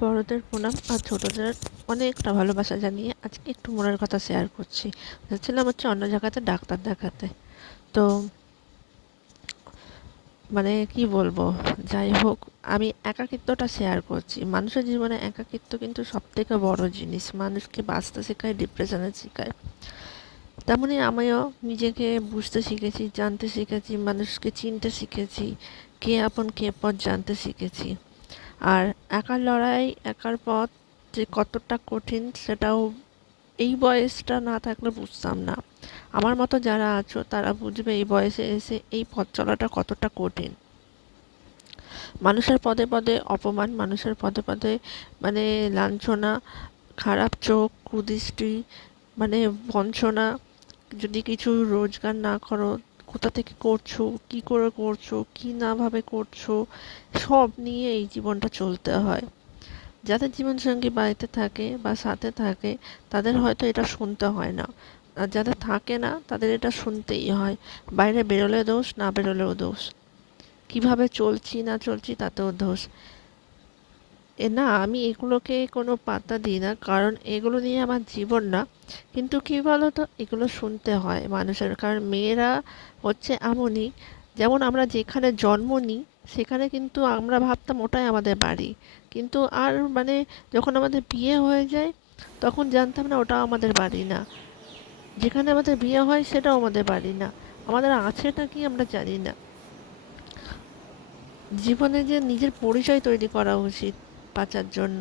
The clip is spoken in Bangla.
বড়দের প্রণাম আর ছোটদের অনেকটা ভালোবাসা জানিয়ে আজকে একটু মনের কথা শেয়ার করছি। যাচ্ছিলাম হচ্ছে অন্য জায়গাতে ডাক্তার দেখাতে। তো কি বলবো, যাই হোক, আমি একাকিত্বটা শেয়ার করছি। মানুষের জীবনে একাকিত্ব কিন্তু সব থেকে বড় জিনিস, মানুষকে বাঁচতে শেখায়, ডিপ্রেশনে শেখায়। তেমনই আমিও নিজেকে বুঝতে শিখেছি, জানতে শিখেছি, মানুষকে চিনতে শিখেছি, কে আপন কে পথ জানতে শিখেছি। আর একার লড়াই, একার পথ যে কতটা কঠিন সেটাও এই বয়সটা না থাকলে বুঝতাম না। আমার মতো যারা আছো তারা বুঝবে এই বয়সে এসে এই পথ চলাটা কতটা কঠিন। মানুষের পদে পদে অপমান, মানুষের পদে পদে মানে লাঞ্ছনা, খারাপ চোখ, কুদৃষ্টি, বঞ্চনা। যদি কিছু রোজগার না করো, কোথা থেকে করছো, কি করে করছো, কি না ভাবে করছো, সব নিয়ে এই জীবনটা চলতে হয়। যাদের জীবনসঙ্গী বাড়িতে থাকে বা সাথে থাকে তাদের হয়তো এটা শুনতে হয় না, আর যাদের থাকে না তাদের এটা শুনতেই হয়। বাইরে বেরোলে দোষ, না বেরোলেও দোষ, কিভাবে চলছি না চলছি তাতেও দোষ। না, আমি এগুলোকে কোনো পাত্তা দিই না, কারণ এগুলো নিয়ে আমার জীবন না। কিন্তু কি বলো তো, এগুলো শুনতে হয় মানুষের, কারণ মেয়েরা হচ্ছে এমনই। যেমন আমরা যেখানে জন্ম নিই সেখানে কিন্তু আমরা ভাবতাম ওটাই আমাদের বাড়ি, কিন্তু আর যখন আমাদের বিয়ে হয়ে যায় তখন জানতাম না ওটা আমাদের বাড়ি না। যেখানে আমাদের বিয়ে হয় সেটাও আমাদের বাড়ি না। আমাদের আছেটা কি আমরা জানি না। জীবনে যে নিজের পরিচয় তৈরি করা উচিত বাঁচার জন্য।